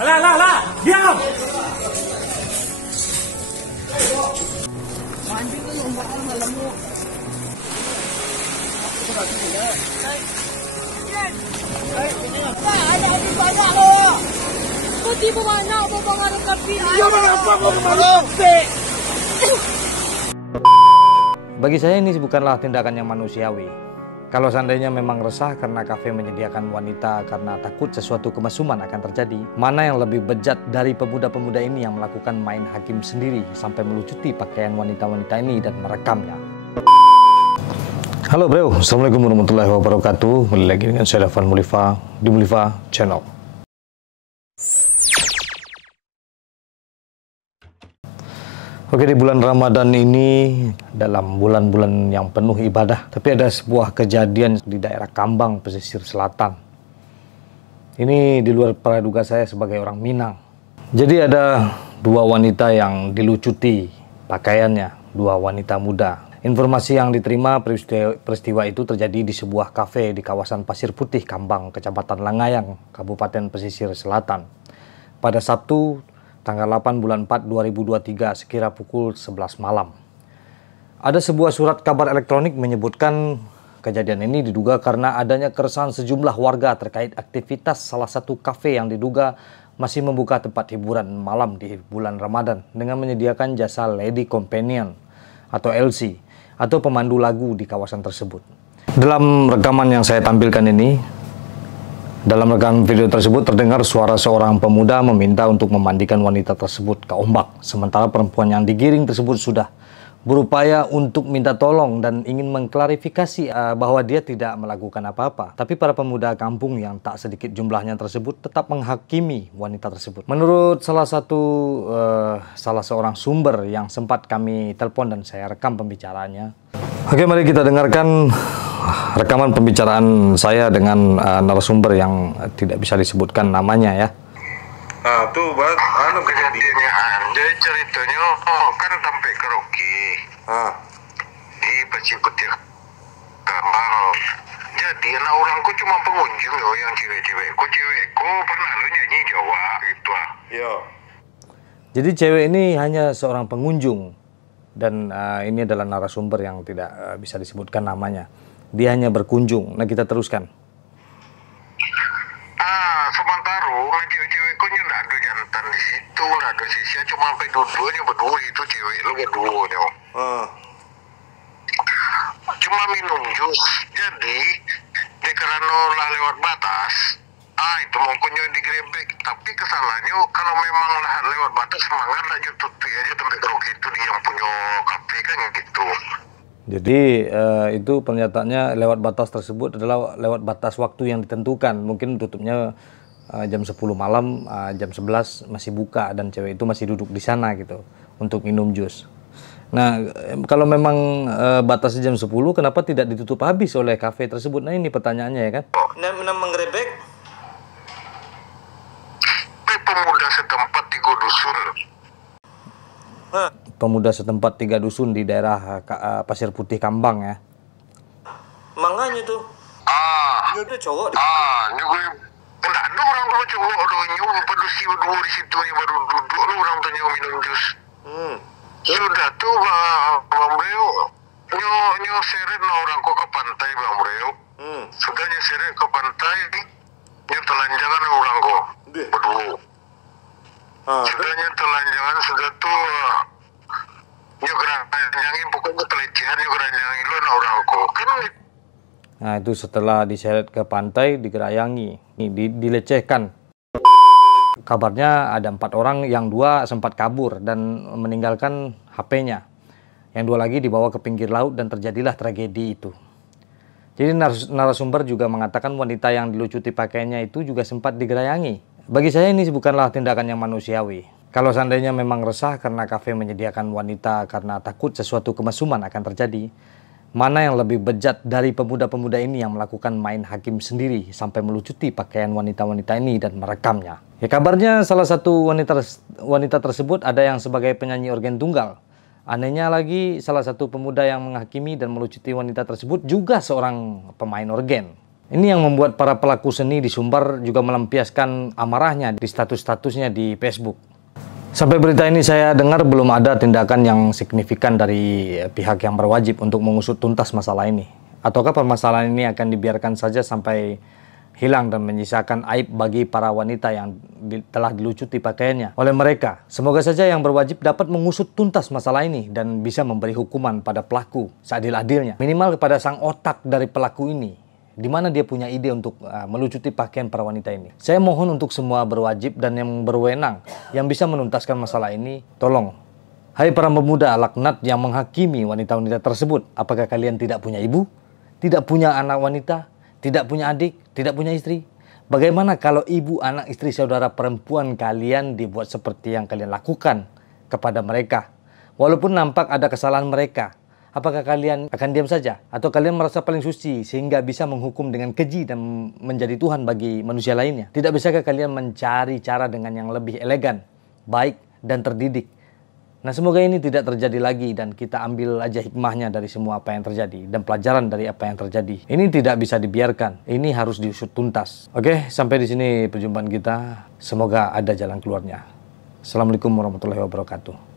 Alah, diam! Anjing lu yang bakal malam lu. Ada habis banyak lo. Kau tiba mana mau pengaruh kopi? Iya, mengapa kau kemarin? Bagi saya ini bukanlah tindakan yang manusiawi. Kalau seandainya memang resah karena kafe menyediakan wanita karena takut sesuatu kemasuman akan terjadi, mana yang lebih bejat dari pemuda-pemuda ini yang melakukan main hakim sendiri sampai melucuti pakaian wanita-wanita ini dan merekamnya. Halo bro, Assalamualaikum warahmatullahi wabarakatuh. Kembali lagi dengan saya Dafan Mulifa di Mulifa Channel. Oke, di bulan Ramadan ini, dalam bulan-bulan yang penuh ibadah, tapi ada sebuah kejadian di daerah Kambang, pesisir selatan. Ini di luar praduga saya sebagai orang Minang. Jadi ada dua wanita yang dilucuti pakaiannya, dua wanita muda. Informasi yang diterima peristiwa itu terjadi di sebuah kafe di kawasan Pasir Putih, Kambang, Kecamatan Langayang, Kabupaten Pesisir Selatan. Pada Sabtu, tanggal 8 bulan 4 2023 sekira pukul 11 malam. Ada sebuah surat kabar elektronik menyebutkan kejadian ini diduga karena adanya keresahan sejumlah warga terkait aktivitas salah satu kafe yang diduga masih membuka tempat hiburan malam di bulan Ramadan dengan menyediakan jasa Lady Companion atau LC atau pemandu lagu di kawasan tersebut. Dalam rekaman yang saya tampilkan ini, dalam rekaman video tersebut terdengar suara seorang pemuda meminta untuk memandikan wanita tersebut ke ombak. Sementara perempuan yang digiring tersebut sudah berupaya untuk minta tolong dan ingin mengklarifikasi bahwa dia tidak melakukan apa-apa. Tapi para pemuda kampung yang tak sedikit jumlahnya tersebut tetap menghakimi wanita tersebut. Menurut salah seorang sumber yang sempat kami telepon dan saya rekam pembicaraannya. Oke, mari kita dengarkan rekaman pembicaraan saya dengan narasumber yang tidak bisa disebutkan namanya ya. Ah, tuh buat kejadiannya. Jadi ceritanya kan sampai karaoke. Di Pasir Putih Kambang. Jadi anak orangku cuma pengunjung loh yang cewekku pernah lo nyanyi Jawa gitu ah. Iya. Jadi cewek ini hanya seorang pengunjung dan ini adalah narasumber yang tidak bisa disebutkan namanya. Dia hanya berkunjung. Nah, kita teruskan. Sementara cewek-cewekku nggak ada jantan di situ, nggak ada sisnya, cuma sampai dua-duanya berdua itu cewek lo berdua. Cuma minum jus. Jadi dia karena lah lewat batas, itu mongkonya digerebek. Tapi kesalahannya kalau memang lah lewat batas, semangat lanjut tutup aja sampai karaoke itu dia yang punya kafe kan gitu. Jadi itu pernyataannya lewat batas tersebut adalah lewat batas waktu yang ditentukan. Mungkin tutupnya jam 10 malam, jam 11 masih buka dan cewek itu masih duduk di sana gitu untuk minum jus. Nah, kalau memang batasnya jam 10, kenapa tidak ditutup habis oleh kafe tersebut? Nah, ini pertanyaannya ya kan? Menggerebek? Pemuda setempat 3 dusun. Pemuda setempat 3 dusun di daerah Pasir Putih Kambang ya. Manganya tuh. Ini udah cowok. Enggak ada orang kalau cowok ada pedusi berdua di situ yang baru duduk lu orang tanya minum jus. Sudah tuh Bang Breo nyo seret orang kok ke pantai Bang Breo. Sudah seret ke pantai nyo telanjangan orang kok berdua. Sudahnya telanjangan sudah tuh nyo geranjangin pokoknya pelecehan nyo geranjangin lu orang kok kan. Nah, itu setelah diseret ke pantai, digerayangi, dilecehkan. Kabarnya ada 4 orang, yang 2 sempat kabur dan meninggalkan HP-nya. Yang 2 lagi dibawa ke pinggir laut dan terjadilah tragedi itu. Jadi narasumber juga mengatakan wanita yang dilucuti pakaiannya itu juga sempat digerayangi. Bagi saya ini bukanlah tindakan yang manusiawi. Kalau seandainya memang resah karena kafe menyediakan wanita karena takut sesuatu kemasuman akan terjadi, mana yang lebih bejat dari pemuda-pemuda ini yang melakukan main hakim sendiri sampai melucuti pakaian wanita-wanita ini dan merekamnya. Ya, kabarnya salah satu wanita tersebut ada yang sebagai penyanyi organ tunggal. Anehnya lagi salah satu pemuda yang menghakimi dan melucuti wanita tersebut juga seorang pemain organ. Ini yang membuat para pelaku seni di Sumbar juga melampiaskan amarahnya di status-statusnya di Facebook. Sampai berita ini saya dengar belum ada tindakan yang signifikan dari pihak yang berwajib untuk mengusut tuntas masalah ini. Ataukah permasalahan ini akan dibiarkan saja sampai hilang dan menyisakan aib bagi para wanita yang telah dilucuti pakaiannya oleh mereka. Semoga saja yang berwajib dapat mengusut tuntas masalah ini dan bisa memberi hukuman pada pelaku seadil-adilnya. Minimal kepada sang otak dari pelaku ini, di mana dia punya ide untuk melucuti pakaian para wanita ini. Saya mohon untuk semua berwajib dan yang berwenang yang bisa menuntaskan masalah ini, tolong. Hai para pemuda laknat yang menghakimi wanita-wanita tersebut, apakah kalian tidak punya ibu? Tidak punya anak wanita? Tidak punya adik, tidak punya istri. Bagaimana kalau ibu, anak, istri, saudara perempuan kalian dibuat seperti yang kalian lakukan kepada mereka? Walaupun nampak ada kesalahan mereka, apakah kalian akan diam saja? Atau kalian merasa paling suci sehingga bisa menghukum dengan keji dan menjadi Tuhan bagi manusia lainnya? Tidak bisakah kalian mencari cara dengan yang lebih elegan, baik, dan terdidik? Nah, semoga ini tidak terjadi lagi dan kita ambil aja hikmahnya dari semua apa yang terjadi dan pelajaran dari apa yang terjadi. Ini tidak bisa dibiarkan. Ini harus diusut tuntas. Oke, sampai di sini perjumpaan kita. Semoga ada jalan keluarnya. Assalamualaikum warahmatullahi wabarakatuh.